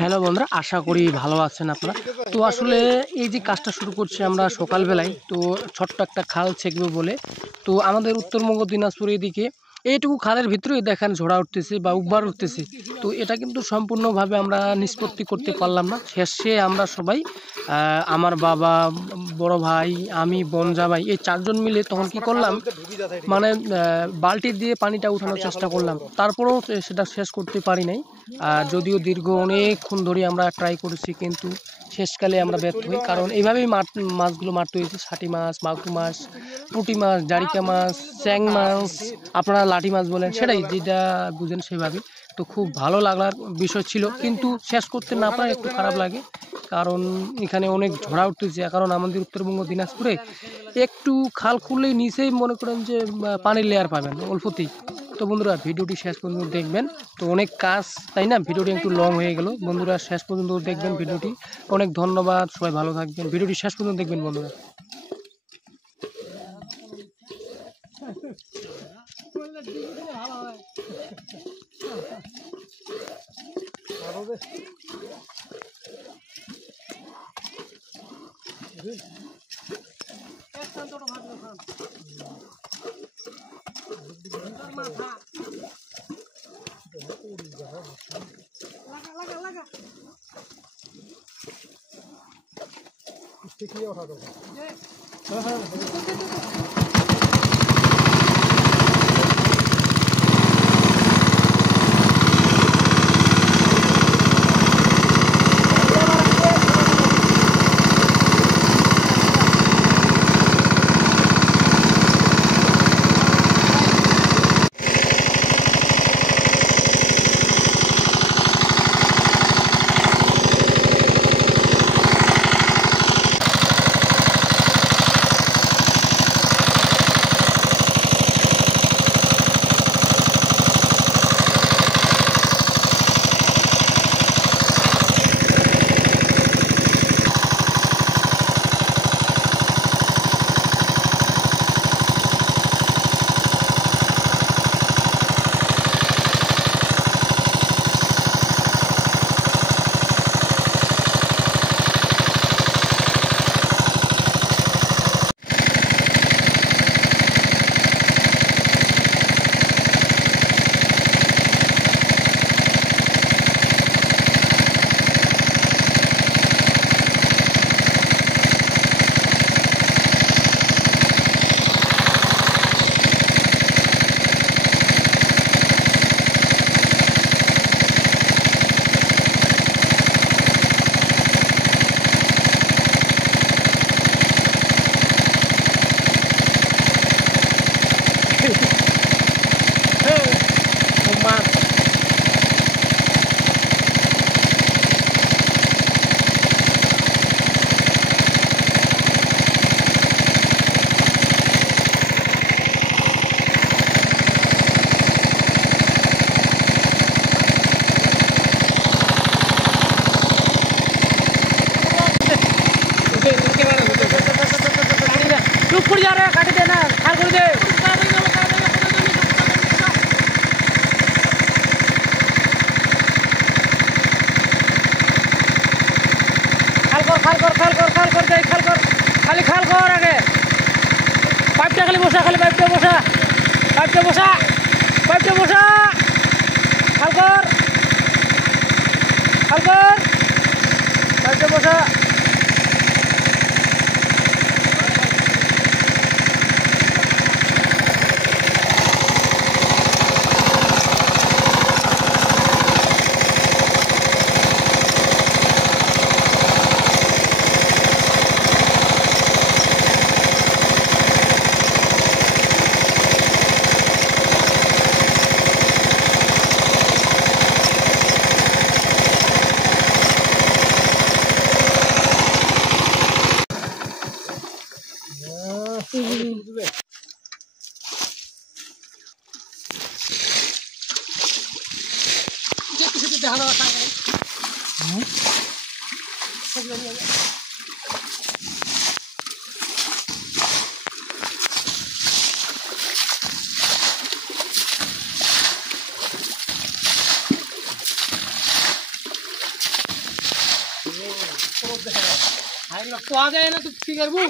হ্যালো বন্ধুরা, আশা করি ভালো আছেন আপনারা। তো আসলে এই যে কাজটা শুরু করছি আমরা সকালবেলায়, তো ছোট্ট একটা খাল ছেঁকবো বলে। তো আমাদের উত্তরবঙ্গ দিনাজপুর এদিকে এইটুকু খালের ভিতরেই দেখেন ঝোড়া উঠতেছে বা উব্বার উঠতেছে। তো এটা কিন্তু সম্পূর্ণভাবে আমরা নিষ্পত্তি করতে পারলাম না। শেষে আমরা সবাই আমার বাবা, বড় ভাই, আমি, বনজা ভাই এই চারজন মিলে তখন কি করলাম, মানে বালতি দিয়ে পানিটা উঠানোর চেষ্টা করলাম। তারপরেও সেটা শেষ করতে পারি নাই। যদিও দীর্ঘ অনেকক্ষণ ধরে আমরা ট্রাই করেছি, কিন্তু শেষকালে আমরা ব্যর্থ হই। কারণ এইভাবেই মাছগুলো মারতে হয়েছে। ষাটি মাছ, মাগুর মাছ, পুঁটি মাছ, জারিকা মাছ, চ্যাং মাছ, আপনারা লাঠি মাছ বলেন, সেটাই যেটা বুঝেন সেভাবে। তো খুব ভালো লাগার বিষয় ছিল, কিন্তু শেষ করতে না পারে একটু খারাপ লাগে। কারণ এখানে অনেক ঝড়া উঠতেছে। কারণ আমাদের উত্তরবঙ্গ দিনাজপুরে একটু খাল খুললেই নিচেই মনে করেন যে পানির লেয়ার পাবেন অল্পতেই। তো বন্ধুরা ভিডিওটি শেষ পর্যন্ত দেখবেন। তো অনেক কাজ, তাই না? ভিডিওটি একটু লং হয়ে গেল। বন্ধুরা শেষ পর্যন্ত দেখবেন ভিডিওটি। অনেক ধন্যবাদ, সবাই ভালো থাকবেন। ভিডিওটি শেষ পর্যন্ত দেখবেন বন্ধুরা। चुप कर जा रहा है, काट देना, खाल कर दे। खाल कर दे, खाल कर, खाली खाल कर आगे। पाइपटा खाली बसा, खाली पाइपटा बसा, पाइपटा बसा, पाइपटा बसा, खाल कर, खाल कर, पाइपटा बसा। পাওয়া যায় না তো কি করবো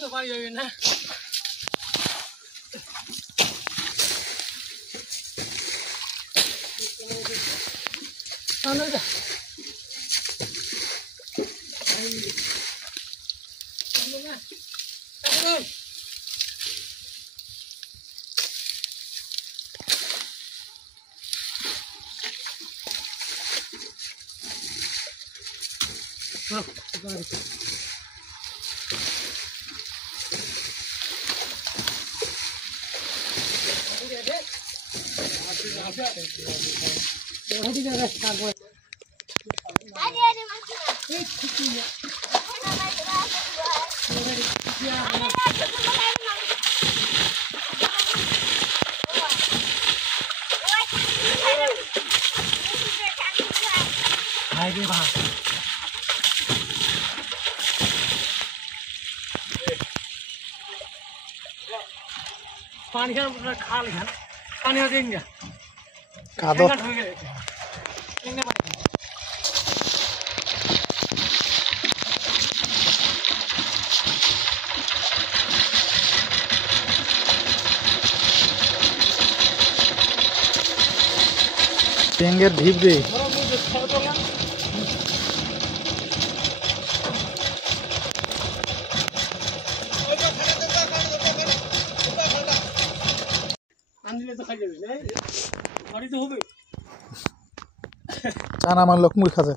तो पारी जाबे ना सामने जा पानी का खा लिया पानी देंगे कादो टेंगेर ढीप दे চানা আমার লোক মুই খাজে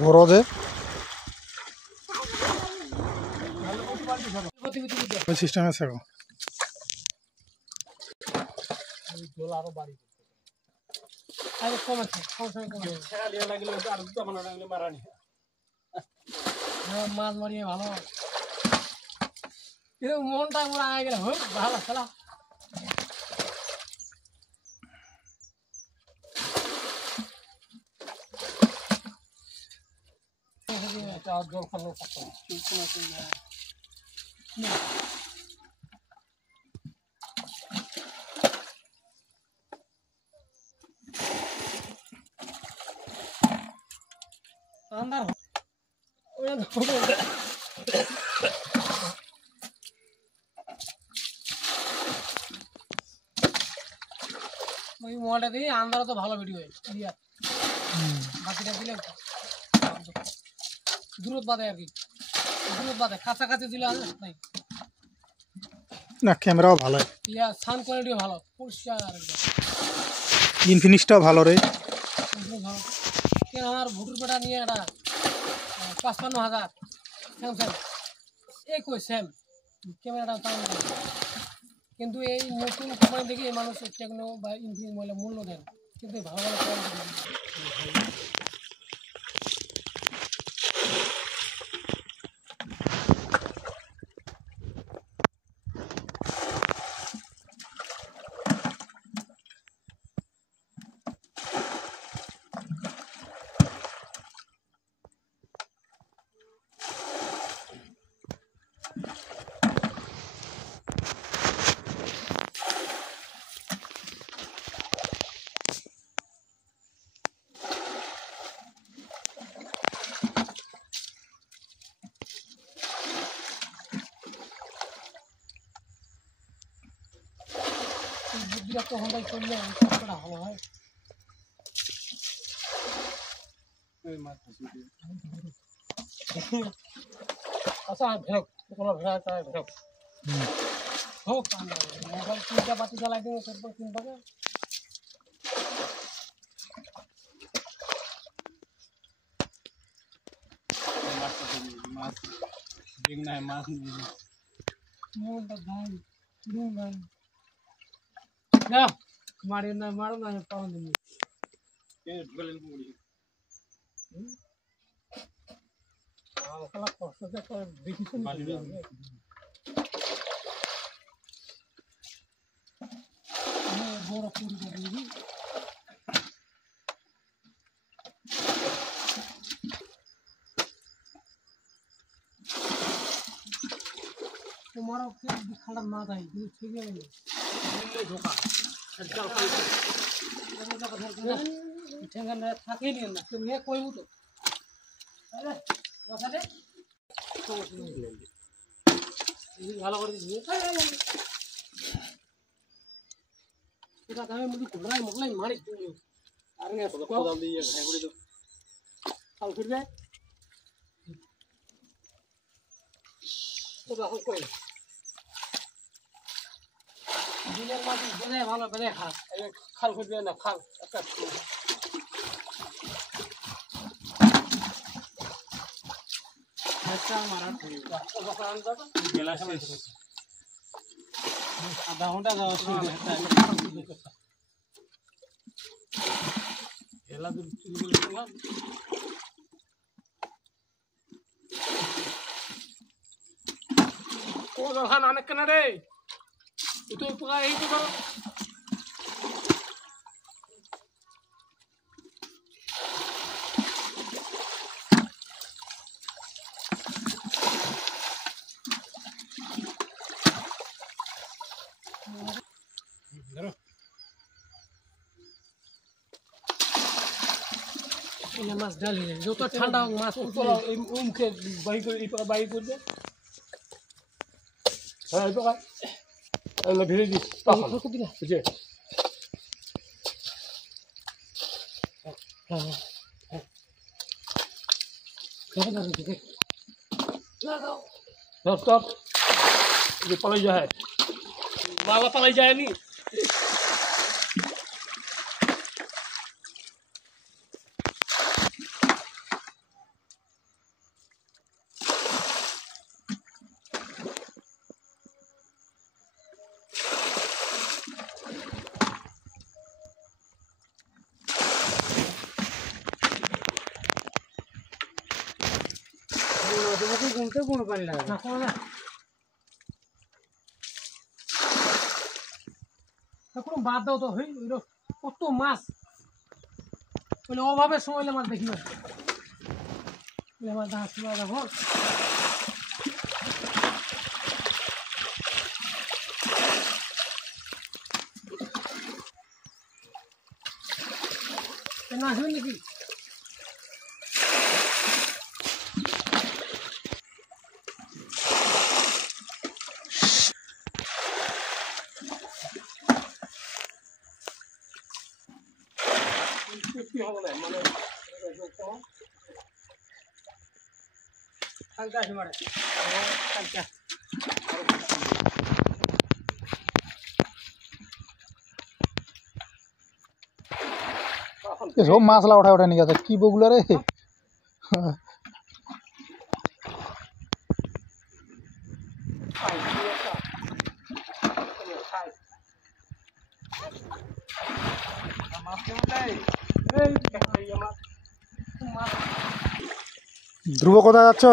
বড় যে সিস্টেম আছে এখন জল আরো বাড়ি আরে কম আছে ছেড়া লিয়া লাগলে আর দুটো বানা লাগলে মারানি মাছ মারিয়ে ভালো কিন্তু মনটা পুরো আগে গেল ভালো চলা এটা জল খালো अंदर ওই মোবাইলটা দিয়ে আন্দারও তো ভালো ভিডিও হয় ক্লিয়ার বাকিটা দিলে দূরত বাদে আর কি দূরত বাদে কাছাকাছি দিলে আর নাই না ক্যামেরাও ভালো ক্লিয়ার সাউন্ড কোয়ালিটিও ভালো পরিষ্কার একদম ইনফিনিক্সটাও ভালো রে ভালো কেন আমার ভুটুর পেটা নিয়ে একটা 55,000 স্যামসাং এই কই সেম ক্যামেরাটা সাউন্ড কিন্তু এই নতুন কোম্পানি দেখে মানুষ টেকনো বা ইনফিনিক্স মোবাইলে মূল্য দেন কিন্তু ভালো ভালো কোয়ালিটি বুদ্ধিটা তো হন্ডাই করলে কতটা ভালো হয় আচ্ছা ভেড়ক কোনো ভেড়া চায় ভেড়ক হোক মোবাইল তিনটা বাতি জ্বালাই দেবো তারপর তিনটা মাছ ডিংনা মাছ না মারে না মারো না পাওয়া নেই গলেন মুড়ি খেলা কষ্ট দেখিস বড় পুরি দিবি তোমার খারাপ না যায় কিন্তু ঠিক আছে ঢোকা ঠেঙ্গা থাকেই নি না তুমি কইব তো ভালো করে দিবি এটা আমি মুড়ি ঘোড়াই মগলাই মারি আরে কোদাল দিয়ে খাই করে দাও কাল ফিরবে তো দেখো কই দিনের মাঝে বেলে ভালো বেলে খা এই খাল ফিরবে না খাল একটা আচ্ছা মারা গেলা শেষ আধা ঘন্টা যাওয়া শুরু গেলা তো চুরি করলাম ও দোকান অনেক কেন রে তো পোকা এই তো করো মাছ ডালি যত ঠান্ডা মাছ মুখে বাই করবে হ্যাঁ এই পোকা এগুলো ভিড়ে দিস বুঝে स्टॉप ये पलाई जाए बाबा पलाई जाए नहीं ঘুমতে কোনো পানি লাগে না কোনো বাদ দাও তো হই কত মাছ বলে অভাবের সময় মাছ দেখি না মাছ ধাস দেখো না আসবে নাকি কি হবে না মানে কালকে আসি মারে কালকে সব মাছলা উঠা উঠা নিয়ে গেছে কি বগুলা রে ধ্রুব কোথায় যাচ্ছ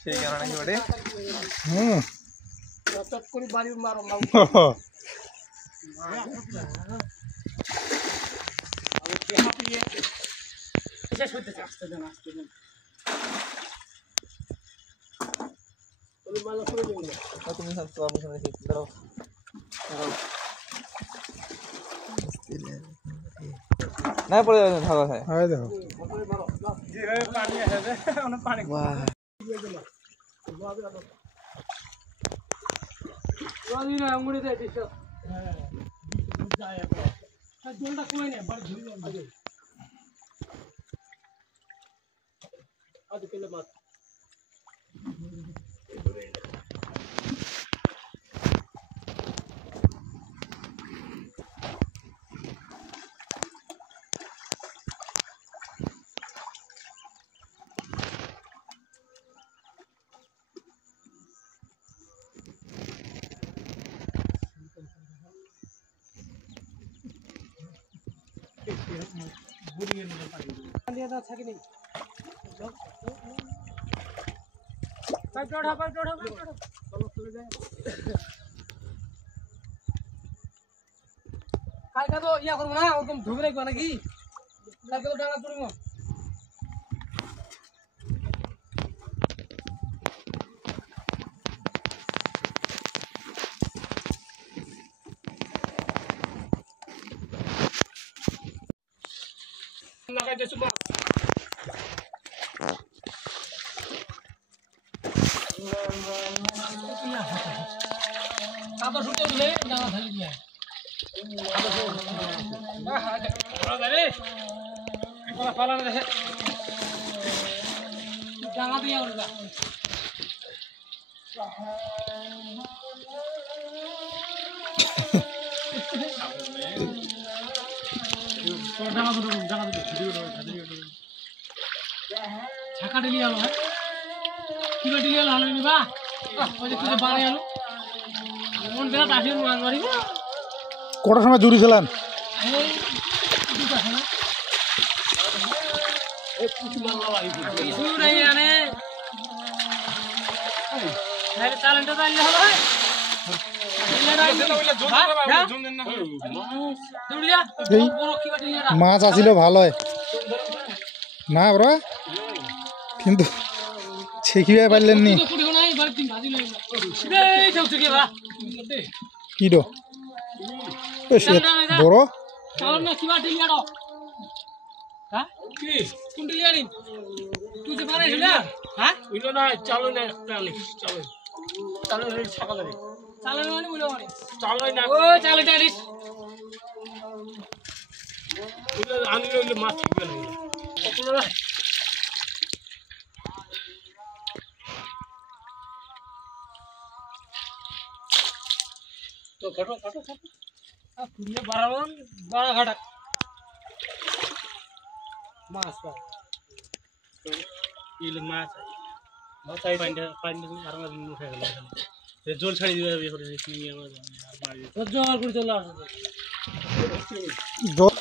সেই কারণে কি ওরে চট করে বাড়ি মারো শেষ হইতে আসতে দেন তুমি সব তো আমি শুনে দেখি দাও না পড়ে যাবে ভালো হয় আয় দেখো যেভাবে পানি আসে অনেক পানি আঙুড়ি দেয় হ্যাঁ জলটা কমে নেই বাড়ি ধরে কালকে তো ইয়া করবো না, ওরকম ধুবে রাখবো নাকি? কালকে তো ডাঙা তুলবো। কাপড় শুকিয়ে দিলে ডাঙা ঢালি দিয়ে ডাঙা দিয়ে ছাকা ডিলি আলো হ্যাঁ কিলো ডিলি আলো হলো নিবা ওই যে কিছু বাড়ি আলো মন বেড়া আসির মান মারিব কটার সময় জুড়িছিলেন? এই দুটা না কিছু নাই আনে তাহলে চালানটা চাইলে হলো মাছ আসিল ভালোই না ওরা, কিন্তু ছেকিয়ে পারলেন নি। কি ডো বড় তো ঘটো ঘটো ঘটো পুরিয়ে বাড়াবন বড় ঘাটা মাছ পা ইলে মাছ মাছ আই পানি আর উঠে গেল এ জল ছাড়ি দিবে বিয়ে করে নিয়ে আমার মারি তো জল করে চলে আসে জল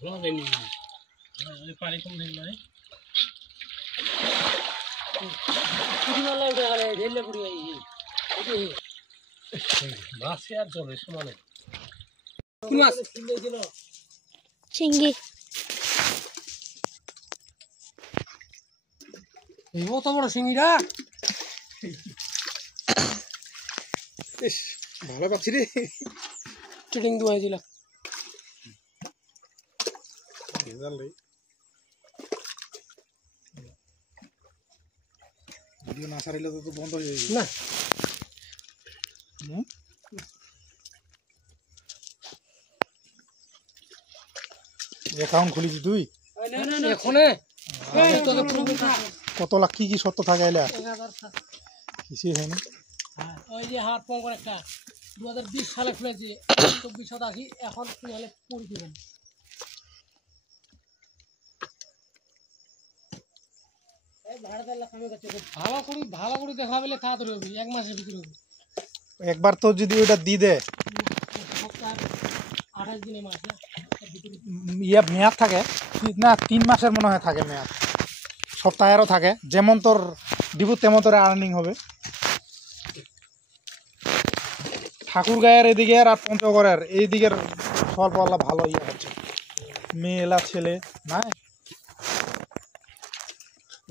ধোয়া দেনি পানি কম দিন নাই পুরিমালা উঠে গেলে ঢেলে পুরি আই এই মাছ আর জলে সমানে কি মাছ কিনে দিল চিংড়ি এই কত বড় শিঙিরা ইস ভালো পাচ্ছি রে। চিটিং দুয়াই দিলা ভিডিও না সারিলে তো বন্ধ হয়ে যাবে না অ্যাকাউন্ট খুলিছি তুই এখনে কত লাখ কি কি সত্য থাকে এলা কিছুই হয়নি। ওই যে হাত পঙ্কর একটা 2020 সালে খুলেছি 24 এখন হলে পড়ে দিবেন ভালো করে দেখা বলে খাওয়া ধরবে 1 মাসের ভিতরে হবে একবার তো যদি ওটা দি দে 28 দিনে মাস ইয়া মেয়াদ থাকে না 3 মাসের মনে হয় থাকে মেয়াদ, সপ্তাহেরও থাকে, যেমন তোর দিব তেমন তোর আর্নিং হবে। ঠাকুর গায়ের এদিকে আর পঞ্চগড়ের এই দিকের স্বল্প আল্লাহ ভালো ইয়ে হচ্ছে, মেয়েলা ছেলে নাই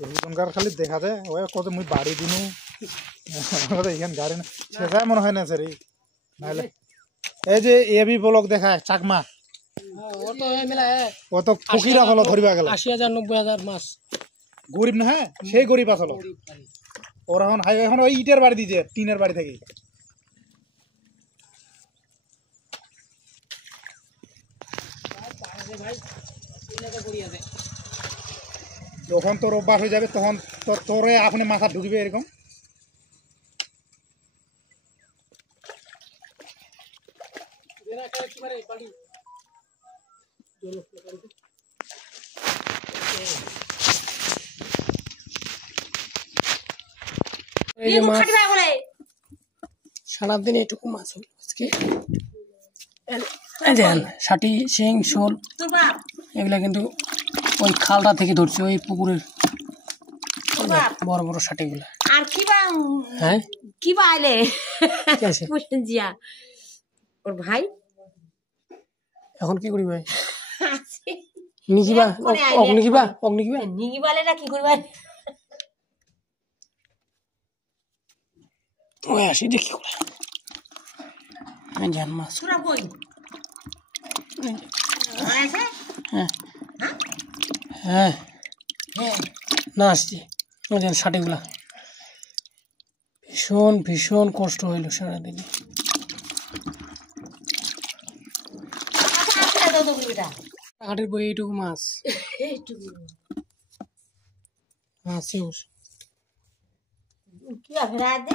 এখানকার খালি দেখা যায় ওই কত মুই বাড়ি দিনু এখানে গাড়ি না সেটাই মনে হয় না স্যার নাহলে এই যে এবি ব্লক দেখায় চাকমা ও তো মেলা ও তো ফকিরা হলো ধরিবা গেল 80,000 90,000 মাস গরিব না, হ্যাঁ সেই গরিব আসলো ওরা এখন ওই ইটের বাড়ি দিছে টিনের বাড়ি থেকে যখন তোর অভ্যাস হয়ে যাবে তখন তোরে আপনি মাথা ঢুকবে এরকম। এই যে মাছ সারাদিন এটুকু মাছ হলো আজকে। এই দেখেন ষাটি শিং শোল এগুলা কিন্তু ওই খালটা থেকে ধরছে, ওই পুকুরের বড় বড় ষাটিগুলা। আর কি বা হ্যাঁ কি বা আইলে কি আছে? জিয়া ওর ভাই এখন কি করি ভাই? নিকিবা অগ্নিকিবা অগ্নিকিবা নিগি বালে না কি করবে ওই আসি দেখি করে জান মাছ। তোরা কই আছে হ্যাঁ হ্যাঁ হ্যাঁ না আসছি ওই যেন ষাটিগুলা। ভীষণ ভীষণ কষ্ট হইল সারাদিনে। আচ্ছা দাও তো বেটা ঘাটের বই এইটুকু মাছ এইটুকু আছে কি বা ফেরা দে